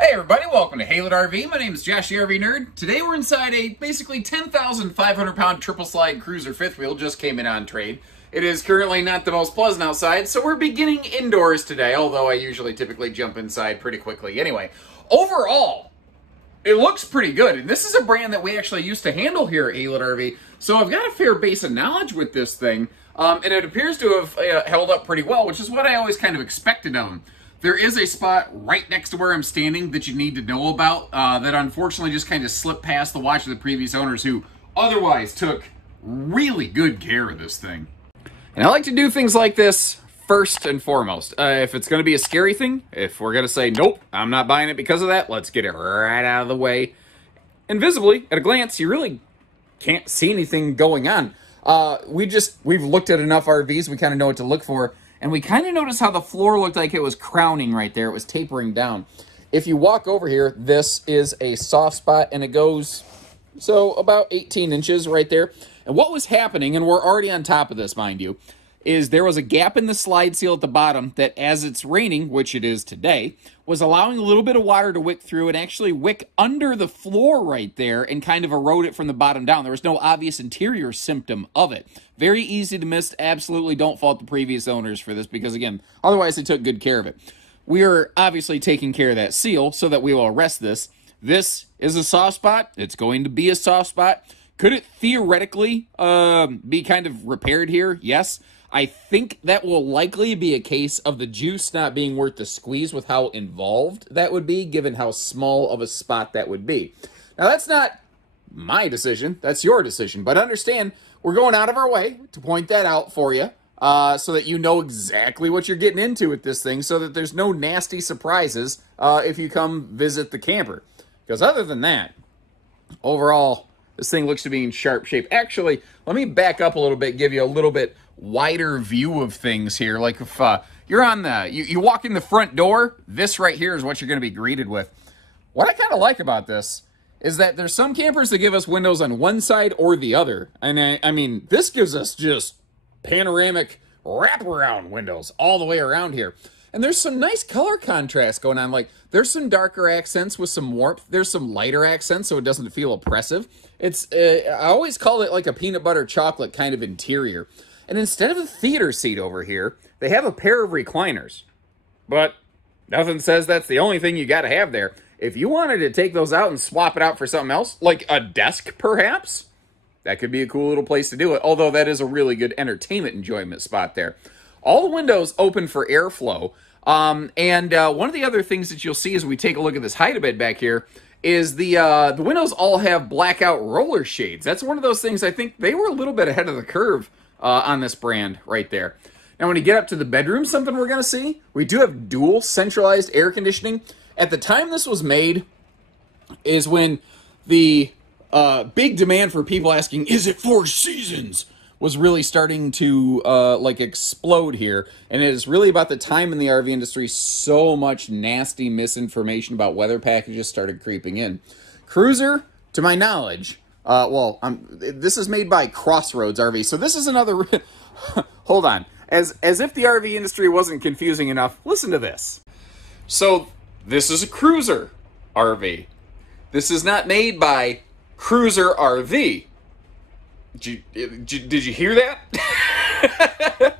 Hey everybody, welcome to Haylett RV. My name is Josh the RV Nerd. Today we're inside a basically 10,500 pound triple slide cruiser fifth wheel, just came in on trade. It is currently not the most pleasant outside, so we're beginning indoors today, although I usually typically jump inside pretty quickly. Anyway, overall, it looks pretty good. And this is a brand that we actually used to handle here at Haylett RV, so I've got a fair base of knowledge with this thing, and it appears to have held up pretty well, which is what I always kind of expected of them. There is a spot right next to where I'm standing that you need to know about that unfortunately just kind of slipped past the watch of the previous owners who otherwise took really good care of this thing. And I like to do things like this first and foremost. If it's going to be a scary thing, if we're going to say, nope, I'm not buying it because of that, let's get it right out of the way. Invisibly, at a glance, you really can't see anything going on. We've looked at enough RVs, we kind of know what to look for. And we kind of noticed how the floor looked like it was crowning right there. It was tapering down. If you walk over here, this is a soft spot, and it goes, so about 18 inches right there. And what was happening, and we're already on top of this, mind you, is there was a gap in the slide seal at the bottom that, as it's raining, which it is today, was allowing a little bit of water to wick through and actually wick under the floor right there and kind of erode it from the bottom down. There was no obvious interior symptom of it. Very easy to miss. Absolutely don't fault the previous owners for this because, again, otherwise they took good care of it. We are obviously taking care of that seal so that we will arrest this. This is a soft spot. It's going to be a soft spot. Could it theoretically be kind of repaired here? Yes. I think that will likely be a case of the juice not being worth the squeeze with how involved that would be, given how small of a spot that would be. Now, that's not my decision. That's your decision. But understand, we're going out of our way to point that out for you so that you know exactly what you're getting into with this thing so that there's no nasty surprises if you come visit the camper. Because other than that, overall, this thing looks to be in sharp shape. Actually, let me back up a little bit, give you a little bit wider view of things here. Like if you're on you walk in the front door, this right here is what you're going to be greeted with. What I kind of like about this is that there's some campers that give us windows on one side or the other. And I mean, this gives us just panoramic wraparound windows all the way around here. And there's some nice color contrast going on. Like, there's some darker accents with some warmth. There's some lighter accents so it doesn't feel oppressive. It's, I always call it like a peanut butter chocolate kind of interior. And instead of a theater seat over here, they have a pair of recliners. But nothing says that's the only thing you got to have there. If you wanted to take those out and swap it out for something else, like a desk perhaps, that could be a cool little place to do it. Although that is a really good entertainment enjoyment spot there. All the windows open for airflow. One of the other things that you'll see as we take a look at this hide-a-bed back here is the windows all have blackout roller shades. That's one of those things I think they were a little bit ahead of the curve on this brand right there. Now, when you get up to the bedroom, something we're going to see, we do have dual centralized air conditioning. At the time this was made is when the big demand for people asking, is it 4 seasons, was really starting to like explode here. And it is really about the time in the RV industry so much nasty misinformation about weather packages started creeping in. Cruiser, to my knowledge, this is made by CrossRoads RV. So this is another, hold on. As if the RV industry wasn't confusing enough, listen to this. So this is a cruiser RV. This is not made by Cruiser RV. Did you hear that?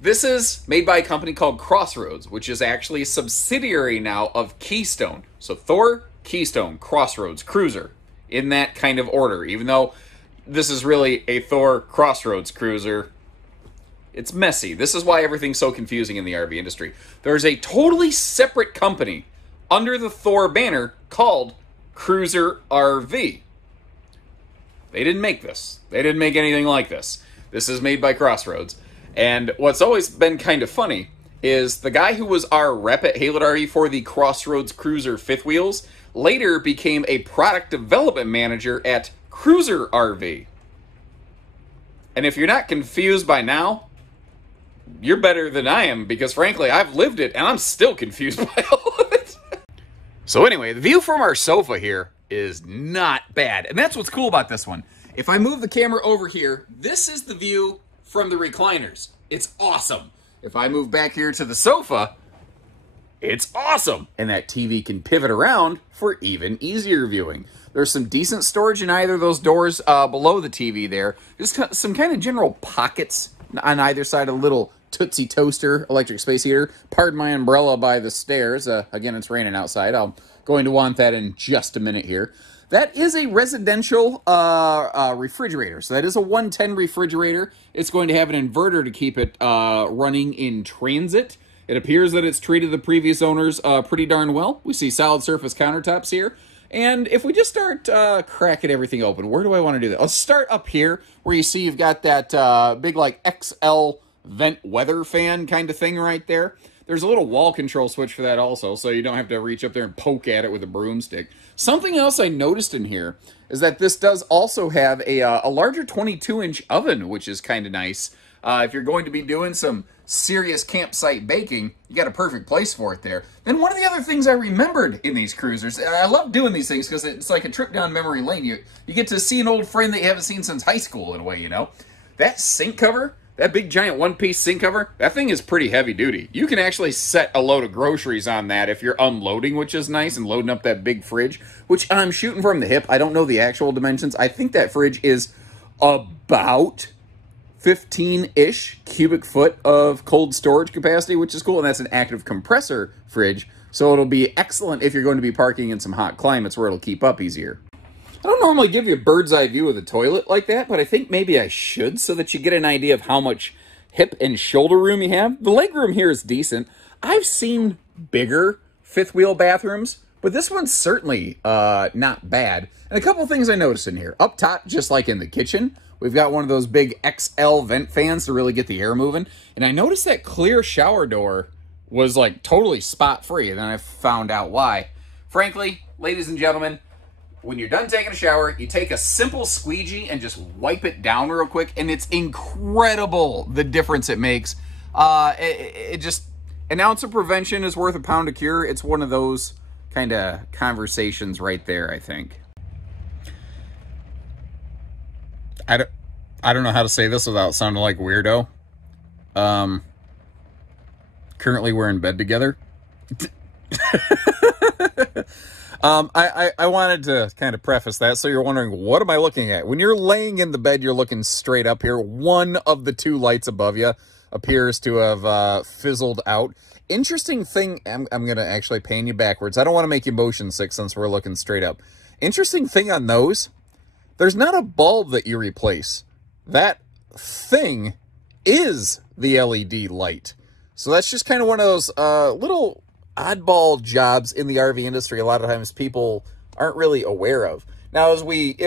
This is made by a company called CrossRoads, which is actually a subsidiary now of Keystone. So Thor, Keystone, CrossRoads, Cruiser, in that kind of order. Even though this is really a Thor CrossRoads cruiser, it's messy. This is why everything's so confusing in the RV industry. There's a totally separate company under the Thor banner called Cruiser RV. They didn't make this. They didn't make anything like this. This is made by CrossRoads. And what's always been kind of funny is the guy who was our rep at Haylett RV for the CrossRoads Cruiser fifth wheels later became a product development manager at Cruiser RV. And if you're not confused by now, you're better than I am, because frankly, I've lived it and I'm still confused by all of it. So anyway, the view from our sofa here is not bad. And that's what's cool about this one. If I move the camera over here, this is the view from the recliners. It's awesome. If I move back here to the sofa, it's awesome. And that TV can pivot around for even easier viewing. There's some decent storage in either of those doors below the TV there. Just some kind of general pockets on either side, a little Tootsie Toaster electric space heater. Pardon my umbrella by the stairs. Again, it's raining outside. I'm going to want that in just a minute here. That is a residential refrigerator. So that is a 110 refrigerator. It's going to have an inverter to keep it running in transit. It appears that it's treated the previous owners pretty darn well. We see solid surface countertops here. And if we just start cracking everything open, where do I want to do that? Let's start up here where you see you've got that big like XL vent weather fan kind of thing right there. There's a little wall control switch for that also, so you don't have to reach up there and poke at it with a broomstick. Something else I noticed in here is that this does also have a larger 22-inch oven, which is kind of nice. If you're going to be doing some serious campsite baking, you got a perfect place for it there. Then one of the other things I remembered in these cruisers, and I love doing these things because it's like a trip down memory lane. You get to see an old friend that you haven't seen since high school in a way, you know. That sink cover, that big giant one-piece sink cover, that thing is pretty heavy duty. You can actually set a load of groceries on that if you're unloading, which is nice, and loading up that big fridge, which I'm shooting from the hip. I don't know the actual dimensions. I think that fridge is about 15-ish cubic foot of cold storage capacity, which is cool, and that's an active compressor fridge, so it'll be excellent if you're going to be parking in some hot climates where it'll keep up easier. I don't normally give you a bird's eye view of the toilet like that, but I think maybe I should so that you get an idea of how much hip and shoulder room you have. The leg room here is decent. I've seen bigger fifth wheel bathrooms, but this one's certainly not bad. And a couple things I noticed in here. Up top, just like in the kitchen, we've got one of those big XL vent fans to really get the air moving. And I noticed that clear shower door was like totally spot free, and then I found out why. Frankly, ladies and gentlemen, when you're done taking a shower, you take a simple squeegee and just wipe it down real quick, and it's incredible the difference it makes. It just, an ounce of prevention is worth a pound of cure. It's one of those kind of conversations right there, I think. I don't know how to say this without sounding like a weirdo. Currently we're in bed together. I wanted to kind of preface that, so you're wondering, what am I looking at? When you're laying in the bed, you're looking straight up here. One of the two lights above you appears to have fizzled out. Interesting thing, I'm going to actually pan you backwards. I don't want to make you motion sick since we're looking straight up. Interesting thing on those, there's not a bulb that you replace. That thing is the LED light. So that's just kind of one of those little oddball jobs in the RV industry a lot of times people aren't really aware of. Now, if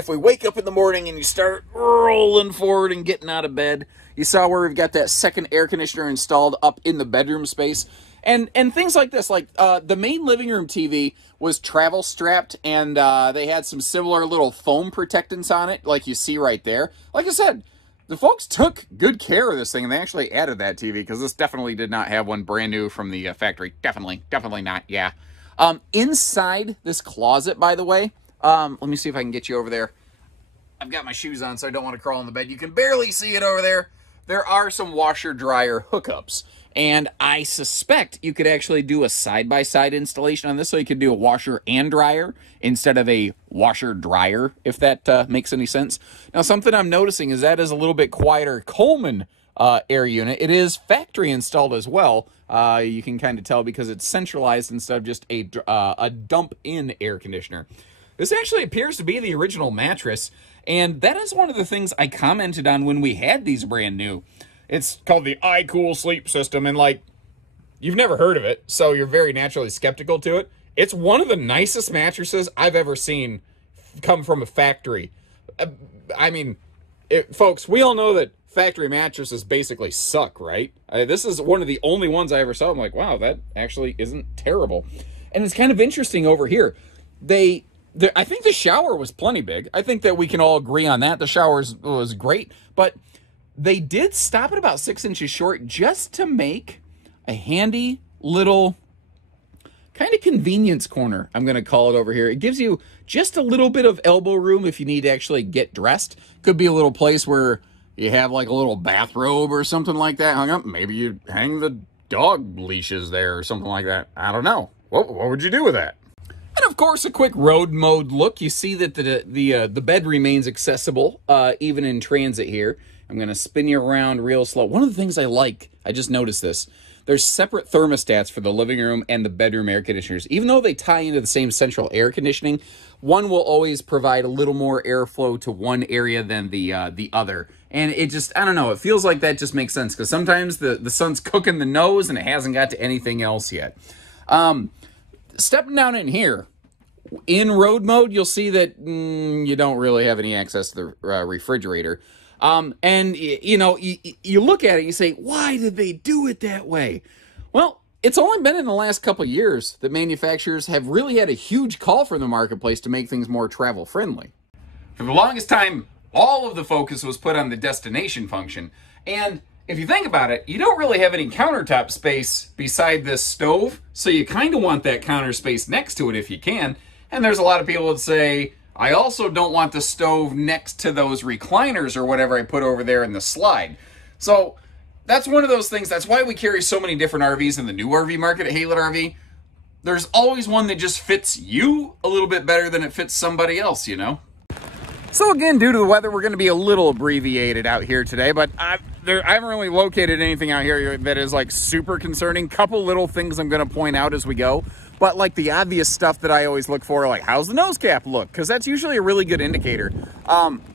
we wake up in the morning and you start rolling forward and getting out of bed, you saw where we've got that second air conditioner installed up in the bedroom space. And things like this, like the main living room TV was travel strapped, and they had some similar little foam protectants on it, like you see right there. Like I said, the folks took good care of this thing, and they actually added that TV, because this definitely did not have one brand new from the factory. Definitely not, yeah. Inside this closet, by the way, let me see if I can get you over there. I've got my shoes on, so I don't want to crawl in the bed. You can barely see it over there. There are some washer-dryer hookups, and I suspect you could actually do a side-by-side installation on this, so you could do a washer and dryer instead of a washer-dryer, if that makes any sense. Now, something I'm noticing is that is a little bit quieter Coleman air unit. It is factory installed as well. You can kind of tell because it's centralized instead of just a dump-in air conditioner. This actually appears to be the original mattress, and that is one of the things I commented on when we had these brand new. It's called the iCool Sleep System, and like, you've never heard of it, so you're very naturally skeptical to it. It's one of the nicest mattresses I've ever seen come from a factory. I mean, folks, we all know that factory mattresses basically suck, right? This is one of the only ones I ever saw. I'm like, wow, that actually isn't terrible. And it's kind of interesting over here. I think the shower was plenty big. I think that we can all agree on that. The shower was great, but they did stop at about 6 inches short just to make a handy little kind of convenience corner, I'm going to call it over here. It gives you just a little bit of elbow room if you need to actually get dressed. Could be a little place where you have like a little bathrobe or something like that hung up. Maybe you hang the dog leashes there or something like that. I don't know. What would you do with that? And of course, a quick road mode look. You see that the bed remains accessible even in transit here. I'm going to spin you around real slow. One of the things I like, I just noticed this, there's separate thermostats for the living room and the bedroom air conditioners. Even though they tie into the same central air conditioning, one will always provide a little more airflow to one area than the other. And it just, I don't know, it feels like that just makes sense, because sometimes the sun's cooking the nose and it hasn't got to anything else yet. Stepping down in here, in road mode, you'll see that you don't really have any access to the refrigerator. And, you know, you look at it, you say, why did they do it that way? Well, it's only been in the last couple of years that manufacturers have really had a huge call from the marketplace to make things more travel friendly. For the longest time, all of the focus was put on the destination function. And if you think about it, you don't really have any countertop space beside this stove, so you kind of want that counter space next to it if you can. And there's a lot of people that say, I also don't want the stove next to those recliners or whatever I put over there in the slide. So that's one of those things. That's why we carry so many different RVs in the new RV market at Haylett RV. There's always one that just fits you a little bit better than it fits somebody else, you know? So again, due to the weather, we're going to be a little abbreviated out here today, but I haven't really located anything out here that is like super concerning. Couple little things I'm going to point out as we go. But like the obvious stuff that I always look for, like how's the nose cap look? Because that's usually a really good indicator.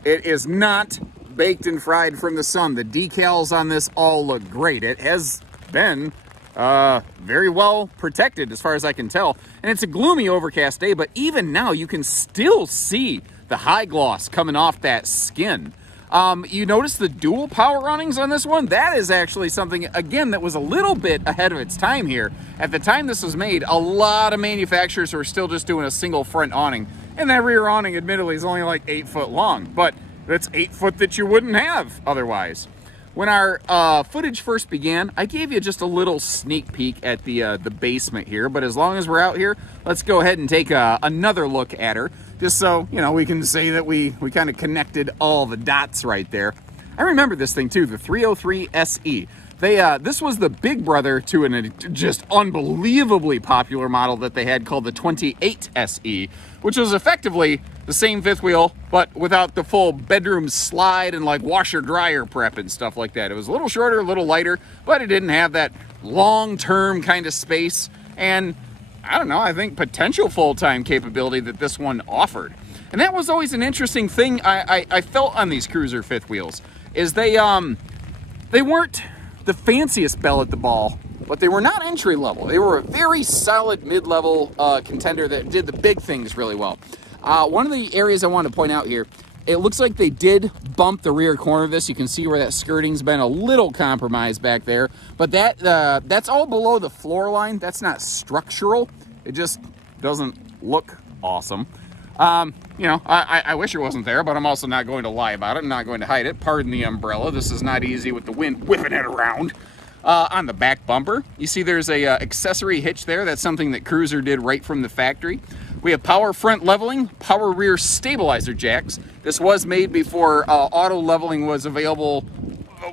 It is not baked and fried from the sun. The decals on this all look great. It has been very well protected as far as I can tell. And it's a gloomy overcast day, but even now you can still see the high gloss coming off that skin. You notice the dual power awnings on this one? That is actually something, again, that was a little bit ahead of its time here. At the time this was made, a lot of manufacturers were still just doing a single front awning. And that rear awning, admittedly, is only like 8 foot long, but that's 8 foot that you wouldn't have otherwise. When our footage first began, I gave you just a little sneak peek at the basement here, but as long as we're out here, let's go ahead and take another look at her, just so, you know, we can say that we kind of connected all the dots right there. I remember this thing too, the 303 SE. This was the big brother to a just unbelievably popular model that they had called the 28 SE, which was effectively the same fifth wheel, but without the full bedroom slide and like washer dryer prep and stuff like that. It was a little shorter, a little lighter, but it didn't have that long-term kind of space and, I don't know, I think potential full-time capability that this one offered. And that was always an interesting thing I felt on these cruiser fifth wheels, is they weren't the fanciest bell at the ball, but they were not entry level. They were a very solid mid-level contender that did the big things really well. One of the areas I want to point out here, it looks like they did bump the rear corner of this. You can see where that skirting's been a little compromised back there, but that's all below the floor line. That's not structural. It just doesn't look awesome. You know, I wish it wasn't there, but I'm also not going to lie about it. I'm not going to hide it. Pardon the umbrella. This is not easy with the wind whipping it around. On the back bumper, you see there's a accessory hitch there. That's something that Cruiser did right from the factory. We have power front leveling, power rear stabilizer jacks. This was made before auto leveling was available,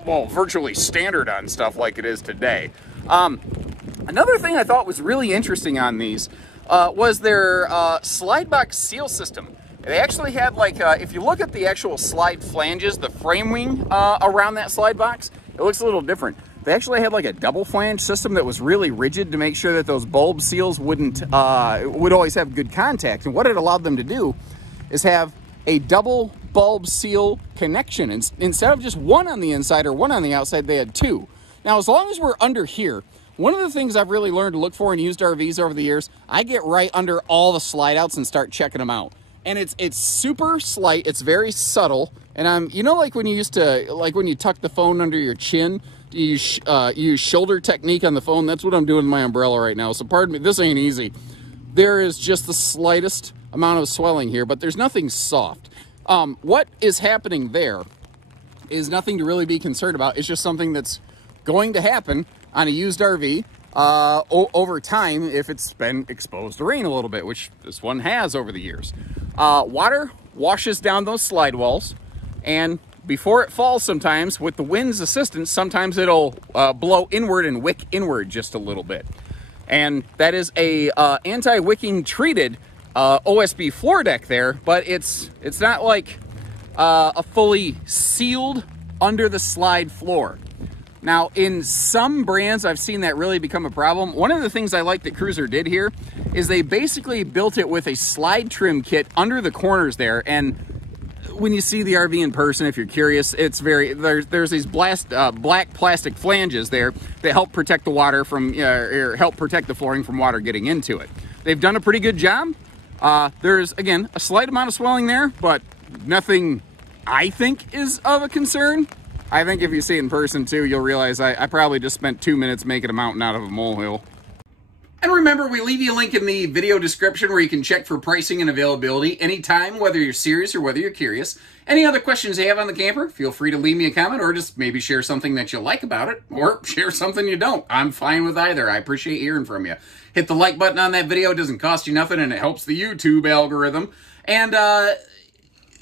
well, virtually standard on stuff like it is today. Another thing I thought was really interesting on these was their slide box seal system. They actually had, like, if you look at the actual slide flanges, the frame wing around that slide box, it looks a little different. They actually had like a double flange system that was really rigid to make sure that those bulb seals would always have good contact. And what it allowed them to do is have a double bulb seal connection. Instead of just one on the inside or one on the outside, they had two. Now, as long as we're under here, one of the things I've really learned to look for in used RVs over the years, I get right under all the slide outs and start checking them out. And it's super slight, it's very subtle. And you know, like when you used to, like when you tuck the phone under your chin, you use shoulder technique on the phone. That's what I'm doing with my umbrella right now. So pardon me, this ain't easy. There is just the slightest amount of swelling here, but there's nothing soft. What is happening there is nothing to really be concerned about. It's just something that's going to happen on a used RV over time if it's been exposed to rain a little bit, which this one has over the years. Water washes down those slide walls, and before it falls sometimes, with the wind's assistance, sometimes it'll blow inward and wick inward just a little bit. And that is a anti-wicking treated OSB floor deck there, but it's not like a fully sealed under the slide floor. Now, in some brands, I've seen that really become a problem. One of the things I like that Cruiser did here is they basically built it with a slide trim kit under the corners there. And when you see the RV in person, if you're curious, it's there's these black plastic flanges there that help protect the water from, or help protect the flooring from water getting into it. They've done a pretty good job. There's, again, a slight amount of swelling there, but nothing I think is of a concern. I think if you see it in person too, you'll realize I probably just spent 2 minutes making a mountain out of a molehill. And remember, we leave you a link in the video description where you can check for pricing and availability anytime, whether you're serious or whether you're curious. Any other questions you have on the camper, feel free to leave me a comment or just maybe share something that you like about it or share something you don't. I'm fine with either. I appreciate hearing from you. Hit the like button on that video. It doesn't cost you nothing and it helps the YouTube algorithm. And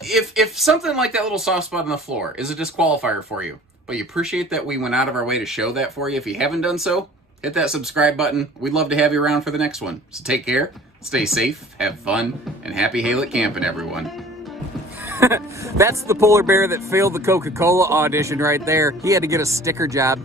if something like that little soft spot on the floor is a disqualifier for you, but you appreciate that we went out of our way to show that for you, if you haven't done so, hit that subscribe button. We'd love to have you around for the next one. So take care, stay safe, have fun, and happy Haylett camping, everyone. That's the polar bear that failed the Coca-Cola audition right there. He had to get a sticker job.